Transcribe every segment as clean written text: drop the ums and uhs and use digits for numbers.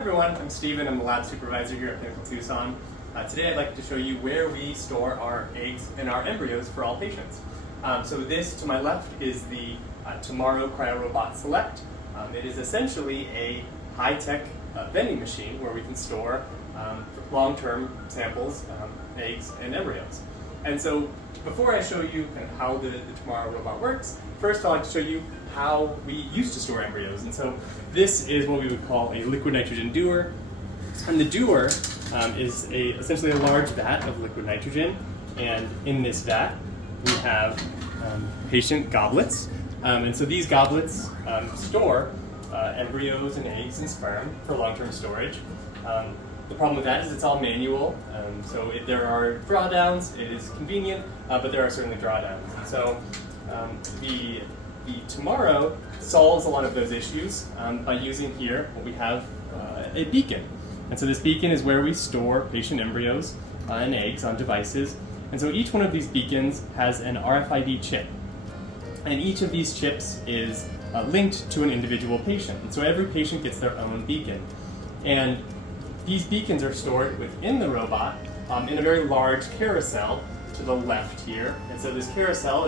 Everyone, I'm Steven. I'm the lab supervisor here at Pinnacle Tucson. Today I'd like to show you where we store our eggs and our embryos for all patients. So this to my left is the Tomorrow Cryorobot Select. It is essentially a high-tech vending machine where we can store long-term samples, eggs and embryos. And so before I show you kind of how the Tomorrow robot works, first I'd like to show you how we used to store embryos. And so this is what we would call a liquid nitrogen dewar. And the dewar is essentially a large vat of liquid nitrogen. And in this vat, we have patient goblets. And so these goblets store embryos and eggs and sperm for long-term storage. The problem with that is it's all manual, so if there are drawdowns, it is convenient, but there are certainly drawdowns. And so the Tomorrow solves a lot of those issues by using here what we have a beacon. And so this beacon is where we store patient embryos and eggs on devices. And so each one of these beacons has an RFID chip. And each of these chips is linked to an individual patient. And so every patient gets their own beacon. And these beacons are stored within the robot in a very large carousel to the left here. And so this carousel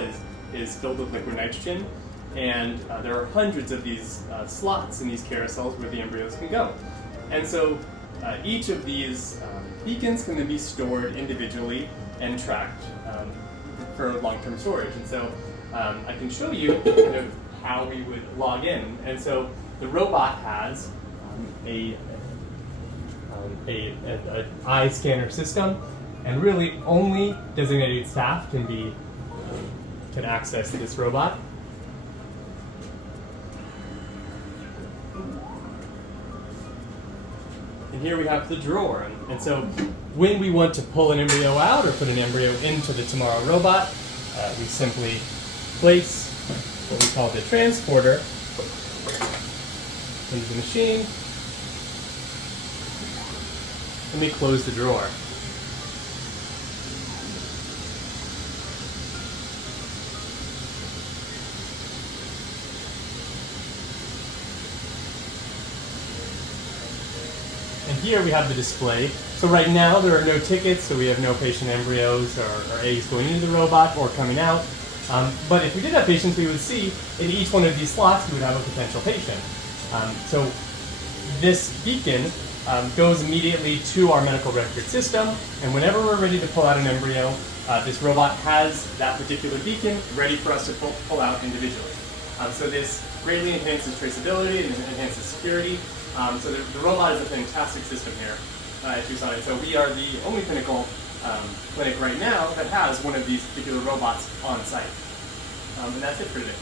is filled with liquid nitrogen, and there are hundreds of these slots in these carousels where the embryos can go. And so each of these beacons can then be stored individually and tracked for long-term storage. And so I can show you kind of how we would log in. And so the robot has an eye scanner system, and really only designated staff can access this robot. And here we have the drawer. And so when we want to pull an embryo out or put an embryo into the Tomorrow robot, we simply place what we call the transporter into the machine, and we close the drawer. And here we have the display. So right now there are no tickets, so we have no patient embryos or eggs going into the robot or coming out. But if we did have patients, we would see in each one of these slots we would have a potential patient. So this beacon goes immediately to our medical record system, and whenever we're ready to pull out an embryo, this robot has that particular beacon ready for us to pull out individually. So this greatly enhances traceability and enhances security. So the robot is a fantastic system here at Tucson. So we are the only Pinnacle clinic right now that has one of these particular robots on site. And that's it for today.